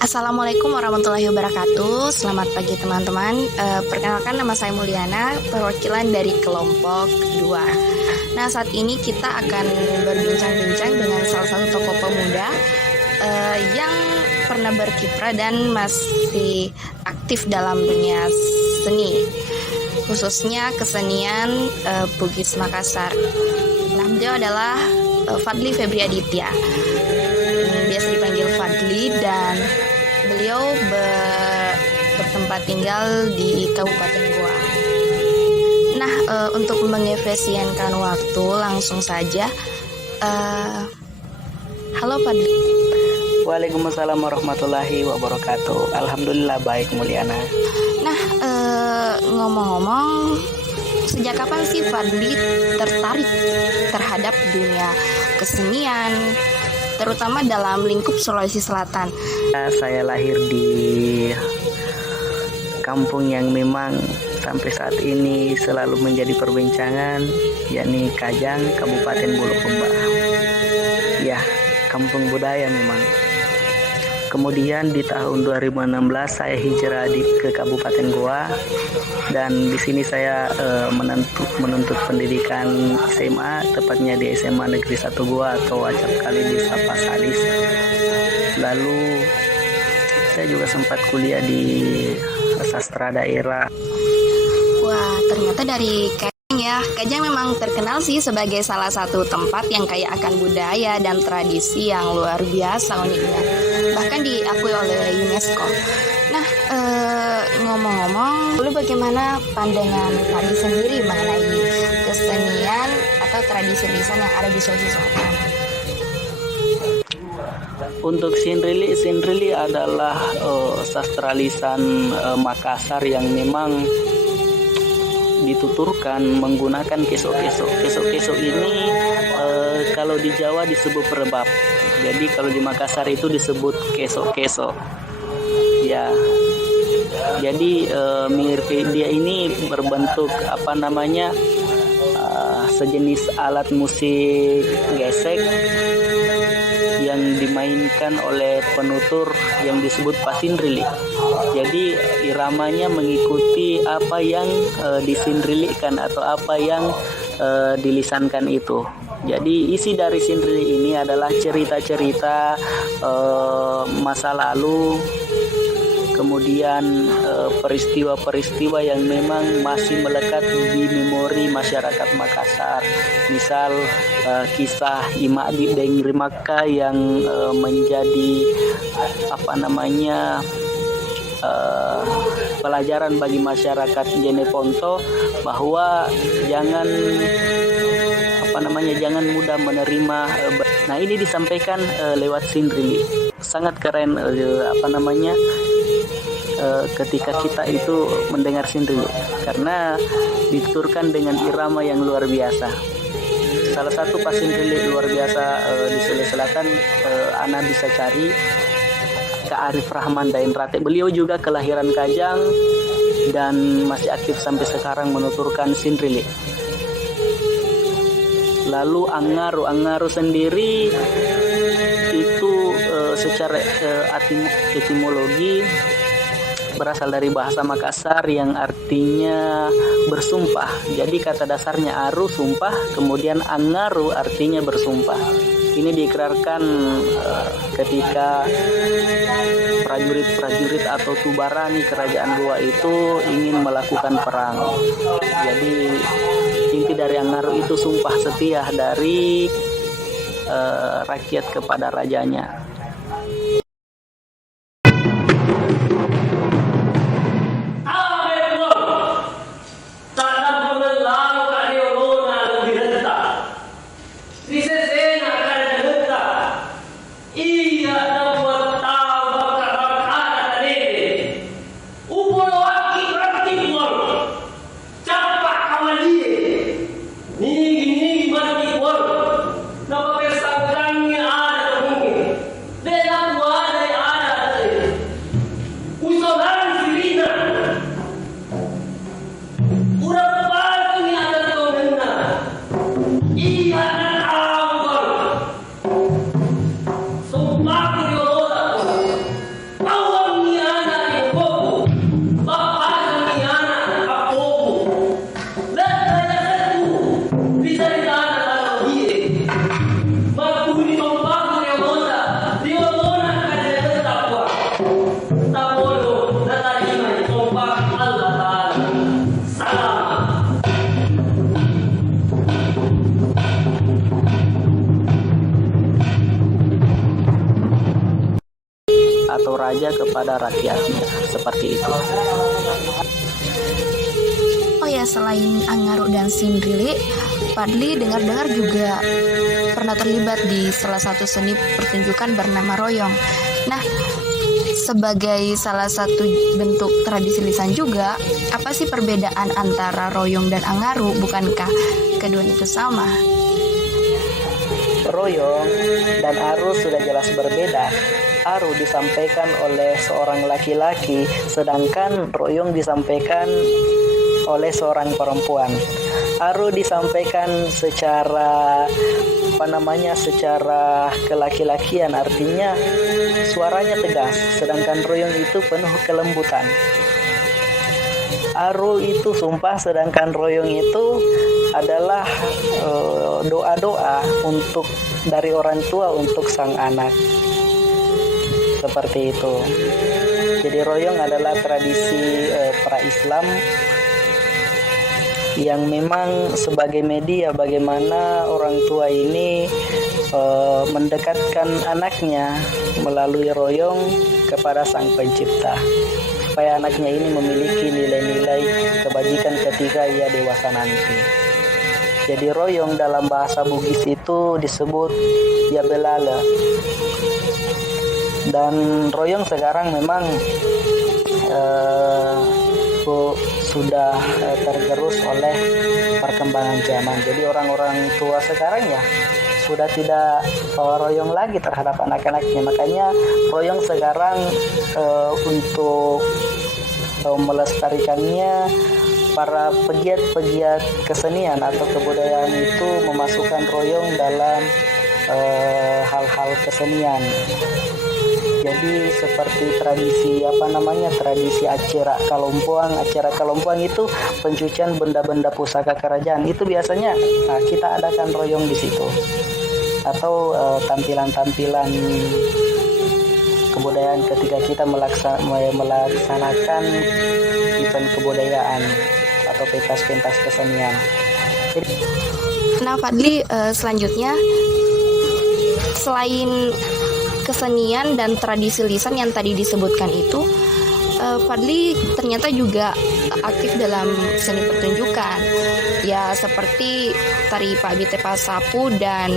Assalamualaikum warahmatullahi wabarakatuh. Selamat pagi teman-teman. Perkenalkan, nama saya Mulyana, perwakilan dari kelompok 2. Nah, saat ini kita akan berbincang-bincang dengan salah satu tokoh pemuda yang pernah berkiprah dan masih aktif dalam dunia seni, khususnya kesenian Bugis Makassar. Nah, beliau adalah Fadli Febri Aditya, biasa dipanggil Fadli, dan beliau bertempat tinggal di Kabupaten Goa. Nah, untuk mengefisienkan waktu, langsung saja. Halo Fadli. Waalaikumsalam warahmatullahi wabarakatuh. Alhamdulillah baik, Mulyana. Nah, ngomong-ngomong, sejak kapan sih Fadli tertarik terhadap dunia kesenian, terutama dalam lingkup Sulawesi Selatan? Saya lahir di kampung yang memang sampai saat ini selalu menjadi perbincangan, yakni Kajang, Kabupaten Bulukumba. Ya, kampung budaya memang. Kemudian di tahun 2016 saya hijrah ke Kabupaten Goa, dan di sini saya menuntut pendidikan SMA, tepatnya di SMA Negeri 1 Goa atau acap kali disapa Sadis. Lalu saya juga sempat kuliah di sastra daerah. Wah, ternyata dari Kajang ya. Kajang memang terkenal sih sebagai salah satu tempat yang kaya akan budaya dan tradisi yang luar biasa uniknya, bahkan diakui oleh UNESCO. Nah, ngomong-ngomong, dulu bagaimana pandangan Fadli sendiri mengenai kesenian atau tradisi lisan yang ada di Sulawesi Selatan? Untuk Sinrili adalah sastra lisan Makassar yang memang dituturkan menggunakan kesok-kesok. Kesok-kesok ini kalau di Jawa disebut perebab. Jadi kalau di Makassar itu disebut kesok-kesok. Ya. Jadi dia ini berbentuk sejenis alat musik gesek yang dimainkan oleh penutur yang disebut pasinrili. Jadi iramanya mengikuti apa yang disinrilikan atau apa yang dilisankan itu. Jadi isi dari sinrili ini adalah cerita-cerita masa lalu, kemudian peristiwa-peristiwa yang memang masih melekat di memori masyarakat Makassar. Misal kisah Imadi Deng Rimaka yang menjadi pelajaran bagi masyarakat Jeneponto, bahwa jangan mudah menerima. Nah, ini disampaikan lewat sinrili. Sangat keren ketika kita itu mendengar sinrili, karena dituturkan dengan irama yang luar biasa. Salah satu pasinrili luar biasa di Sulawesi Selatan, Ana bisa cari, Kak Arif Rahman Daenrate. Beliau juga kelahiran Kajang dan masih aktif sampai sekarang menuturkan sinrili. Lalu Angaru sendiri itu secara etimologi berasal dari bahasa Makassar yang artinya bersumpah. Jadi kata dasarnya aru, sumpah, kemudian angaru artinya bersumpah. Ini diikrarkan ketika prajurit-prajurit atau tubarani kerajaan Goa itu ingin melakukan perang. Jadi inti dari angaru itu sumpah setia dari rakyat kepada rajanya. Nih, gini gimana nih, Bor? Nama pesantrennya ada mungkin. atau raja kepada rakyatnya, seperti itu. Oh ya, selain Angaru dan Sindrili, Fadli dengar-dengar juga pernah terlibat di salah satu seni pertunjukan bernama Royong. Nah, sebagai salah satu bentuk tradisi lisan juga, apa sih perbedaan antara Royong dan Angaru? Bukankah keduanya itu sama? Royong dan Aru sudah jelas berbeda. Aru disampaikan oleh seorang laki-laki, sedangkan Royong disampaikan oleh seorang perempuan. Aru disampaikan secara secara kelaki-lakian, artinya suaranya tegas, sedangkan Royong itu penuh kelembutan. Aru itu sumpah, sedangkan Royong itu adalah doa-doa untuk dari orang tua untuk sang anak, seperti itu. Jadi Royong adalah tradisi pra-Islam yang memang sebagai media bagaimana orang tua ini mendekatkan anaknya melalui Royong kepada sang pencipta, supaya anaknya ini memiliki nilai-nilai kebajikan ketika ia dewasa nanti. Jadi Royong dalam bahasa Bugis itu disebut ya belala. Dan Royong sekarang memang sudah tergerus oleh perkembangan zaman. Jadi orang-orang tua sekarang ya sudah tidak Royong lagi terhadap anak-anaknya. Makanya Royong sekarang untuk melestarikannya, para pegiat-pegiat kesenian atau kebudayaan itu memasukkan Royong dalam hal-hal kesenian. Jadi seperti tradisi tradisi acara Kalompoang. Acara Kalompoang itu pencucian benda-benda pusaka kerajaan. Itu biasanya kita adakan Royong di situ. Atau tampilan-tampilan kebudayaan ketika kita melaksanakan event kebudayaan atau pentas-pentas kesenian. Nah, Fadli, selanjutnya selain kesenian dan tradisi lisan yang tadi disebutkan itu, Fadli ternyata juga aktif dalam seni pertunjukan, ya seperti tari Pak Bite Pasapu dan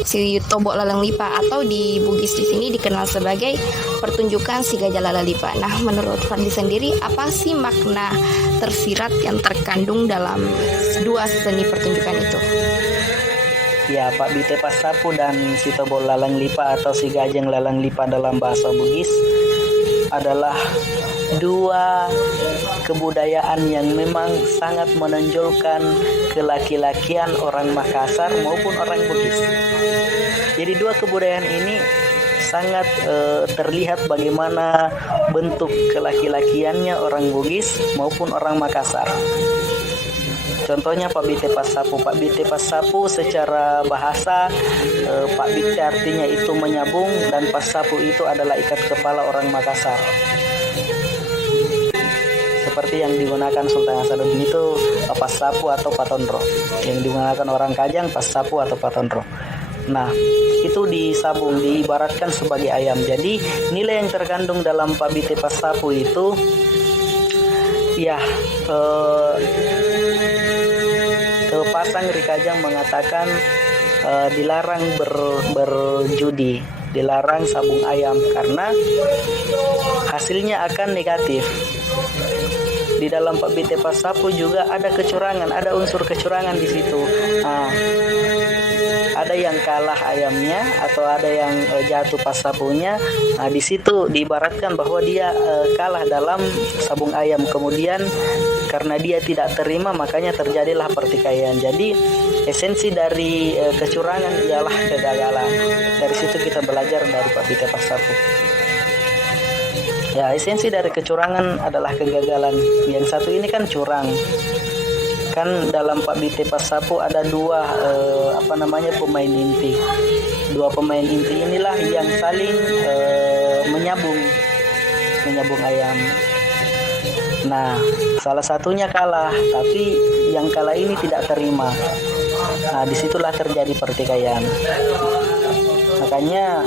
si Tobok Laleng Lipa, atau di Bugis di sini dikenal sebagai pertunjukan si Gajah Lala Lipa. Nah, menurut Fadli sendiri, apa sih makna tersirat yang terkandung dalam dua seni pertunjukan itu? Ya, Pak Bite Pasapu dan si Tobok Laleng Lipa atau si Gajeng Laleng Lipa dalam bahasa Bugis adalah dua kebudayaan yang memang sangat menonjolkan kelaki-lakian orang Makassar maupun orang Bugis. Jadi dua kebudayaan ini sangat terlihat bagaimana bentuk kelaki-lakiannya orang Bugis maupun orang Makassar. Contohnya Pak Bite Pasapu. Pak Bite Pasapu secara bahasa Pak Bite artinya itu menyabung, dan Pasapu itu adalah ikat kepala orang Makassar. Seperti yang digunakan Sultan Hasanuddin itu Pasapu atau Patonro. Yang digunakan orang Kajang Pasapu atau Patonro. Nah, itu disabung, diibaratkan sebagai ayam. Jadi nilai yang terkandung dalam Pak Bite Pasapu itu ya pasang Rikajang mengatakan dilarang berjudi, dilarang sabung ayam karena hasilnya akan negatif. Di dalam Pak Bite Pasapu juga ada kecurangan, ada unsur kecurangan di situ. Ada yang kalah ayamnya atau ada yang jatuh pasapunya. Di situ diibaratkan bahwa dia kalah dalam sabung ayam. Kemudian karena dia tidak terima, makanya terjadilah pertikaian. Jadi esensi dari kecurangan ialah kegagalan. Dari situ kita belajar dari Pak Bite Pasapu. Ya, esensi dari kecurangan adalah kegagalan. Yang satu ini kan curang. Kan dalam Pak Bite Pasapu ada dua pemain inti. Dua pemain inti inilah yang saling menyabung ayam. Nah, salah satunya kalah, tapi yang kalah ini tidak terima. Nah, disitulah terjadi pertikaian. Makanya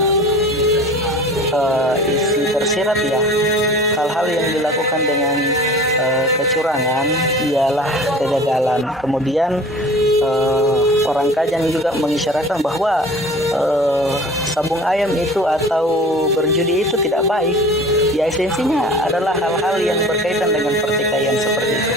isi tersirat ya, hal-hal yang dilakukan dengan kecurangan ialah kegagalan. Kemudian orang Kajang juga mengisyaratkan bahwa sabung ayam itu atau berjudi itu tidak baik. Ya, esensinya adalah hal-hal yang berkaitan dengan pertikaian seperti itu.